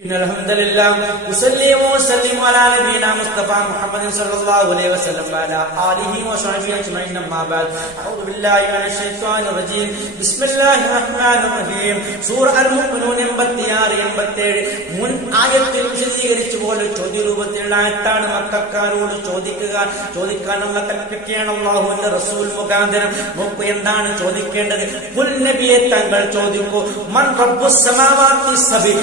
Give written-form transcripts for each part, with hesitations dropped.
إن الحمد لله أصلي وأسلم على نبينا مصطفى محمد صلى الله عليه وسلم وعلى آله وصحبه أجمعين أما بعد أعوذ بالله من الشيطان الرجيم بسم الله الرحمن الرحيم സൂറ അൽ-മുഅ്മിനൂൻ 86-87 മുൻ ആയത്തിൽ വിശദീകരിച്ച പോലെ ചോദ്യരൂപത്തിലുള്ള ആയത്താണ്. മക്കക്കാരോട് ചോദിക്കാനുള്ള കൽപ്പിക്കുകയാണ് അല്ലാഹുവിന്റെ റസൂൽ മുഖാന്തരം. നോക്കൂ, എന്താണ് ചോദിക്കേണ്ടത്? ഖുൽ നബിയെ തങ്ങൾ ചോദിക്കൂ, മൻ റബ്ബുസ് സമാവാതി സബി,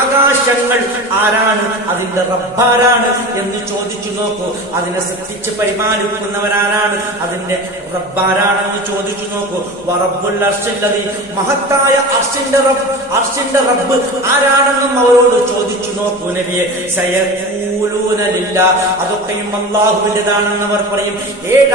ആകാശങ്ങൾ ആരാണ്, അതിന്റെ റബ്ബാരാണ് എന്ന് ചോദിച്ചു നോക്കൂ. അതിനെ സൃഷ്ടിച്ച് പരിപാലിക്കുന്നവരാരാണ്, അതിന്റെ റബ്ബാരാണെന്ന് ചോദിച്ചു നോക്കൂ. വറബ്ബുൽ അർശില്ലദീ, മഹത്തായ അർശിന്റെ റബ്ബ് ആരാണെന്നും അവരോട് ചോദിച്ചു നോക്കൂ നബിയെ. സയഖൂലൂന ലില്ലാഹ്, അതൊക്കെയും അല്ലാഹുവിന്റേതാണെന്ന് അവർ പറയും.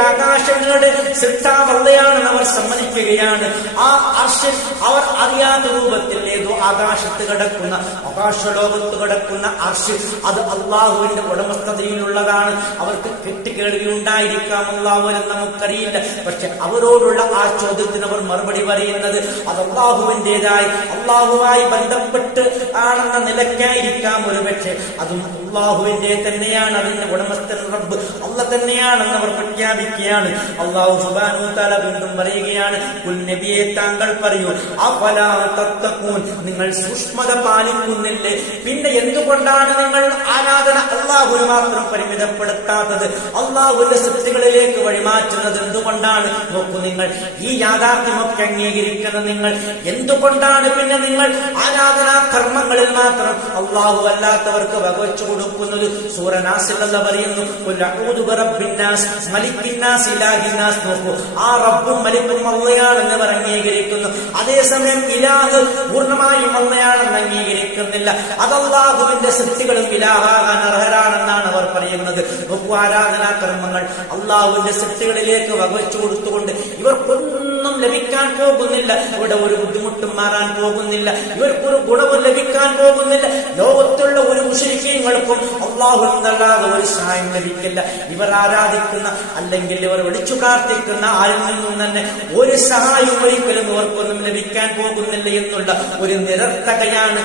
ആകാശങ്ങളുടെ സൃഷ്ടാവ് അല്ലാഹുവാണെന്ന് അവർ സമ്മതിക്കുകയാണ്. ആ അർശിൽ അവർ അറിയാത്ത രൂപത്തിൽ ഏതോ ആകാശത്ത് കിടക്കുന്ന, ആകാശലോകത്ത് കിടക്കുന്ന അർശ്, അത് അള്ളാഹുവിന്റെ ഉടമസ്ഥതയിലുള്ളതാണ്. അവർക്ക് കെട്ടുകേൾവി ഉണ്ടായിരിക്കാം, അള്ളാഹുവിനെ നമുക്കറിയില്ല. പക്ഷെ അവരോടുള്ള ആ ചോദ്യത്തിന് അവർ മറുപടി പറയുന്നത് അത് അള്ളാഹുവിന്റേതായി, അള്ളാഹുവായി ബന്ധപ്പെട്ട് ആണെന്ന നിലയ്ക്കായിരിക്കാം. ഒരു പക്ഷെ അതും അള്ളാഹുവിന്റെ തന്നെയാണ്, അതിന്റെ ഉടമസ്ഥൻ റബ്ബ് അല്ലാഹ് തന്നെയാണെന്ന് അവർ പ്രഖ്യാപിക്കുകയാണ്. അല്ലാഹു സുബ്ഹാനഹു വ തആല വീണ്ടും പറയുകയാണ്, ഖുൽ നബിയെ താങ്കൾ പറയൂ, അഫലാ തത്തഖൂൻ, നിങ്ങൾ സൂക്ഷ്മത പാലിക്കുന്നില്ലേ? പിന്നെ എന്തുകൊണ്ടാണ് നിങ്ങൾ ആരാധന അള്ളാഹുവിന് മാത്രം പരിമിതപ്പെടുത്താത്തത്, അള്ളാഹുവിന്റെ സൃഷ്ടികളിലേക്ക് വഴിമാറ്റുന്നത് എന്തുകൊണ്ടാണ്? നോക്കൂ, നിങ്ങൾ ഈ യാഥാർത്ഥ്യമൊക്കെ അംഗീകരിക്കുന്ന നിങ്ങൾ എന്തുകൊണ്ടാണ് പിന്നെ നിങ്ങൾ ആരാധനാ കർമ്മങ്ങളിൽ മാത്രം അള്ളാഹു അല്ലാത്തവർക്ക് വകവെച്ചു കൊടുക്കുന്നത്? സൂറ നാസിൽ അല്ലാഹ് പറയുന്നു, ഖുൽ അഊദു ബിറബ്ബിന്നാസ് മലിക്കിന്നാസ് ഇലാഹിന്നാസ്. നോക്കൂ, ആ റബ്ബും മലിക്കും അല്ലാഹുവാണെന്ന് അവർ അംഗീകരിക്കുന്നു. അതേസമയം ഇലാഹ് പൂർണ്ണമായും അല്ലാഹുവാണെന്ന് അംഗീകരിക്കുന്നില്ല. അത് അല്ലാഹുവിന്റെ സൃഷ്ടികളും ഇലാഹാകാൻ അർഹരാണെന്നാണ് അവർ പറയുന്നത്. നോക്കൂ, ആരാധനാ കർമ്മങ്ങൾ അല്ലാഹുവിന്റെ സൃഷ്ടികളിലേക്ക് വകവെച്ചു കൊടുത്തുകൊണ്ട് ഇവർക്കൊന്നും ലഭിക്കാൻ പോകുന്നില്ല. ഇവിടെ ഒരു ബുദ്ധിമുട്ടും മാറാൻ പോകുന്നില്ല, ഇവർക്കൊരു ഗുണവും ലഭിക്കാൻ പോകുന്നില്ല. ലോകത്തുള്ള ഒരു മുശ്രിക്കീങ്ങൾക്കും അല്ലാഹുവിനല്ലാതെ ഒരു സഹായം ലഭിക്കില്ല. ഇവർ ആരാധിക്കുന്ന അല്ലെങ്കിൽ ഇവർ വിളിച്ചു പ്രാർത്ഥിക്കുന്ന ആരിൽ നിന്നും തന്നെ ഒരു സഹായം ഒരിക്കലും ഇവർക്കൊന്നും ലഭിക്കാൻ പോകുന്നില്ല എന്നുള്ള ഒരു നിരർത്ഥകതയാണ്,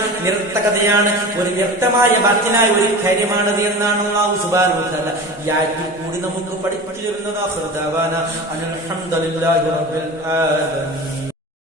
ഒരു വ്യക്തമായ ബാത്തിനായ ഒരു കാര്യമാണത് എന്നാണ് അല്ലാഹു സുബ്ഹാനഹു വ തആല ഈ ആയത്തിൽ കൂടി നമുക്ക് പഠിപ്പിച്ചു തരുന്നത്. ആഖിറു ദഅവാന അൽഹംദുലില്ലാഹി റബ്ബിൽ ആലമീൻ.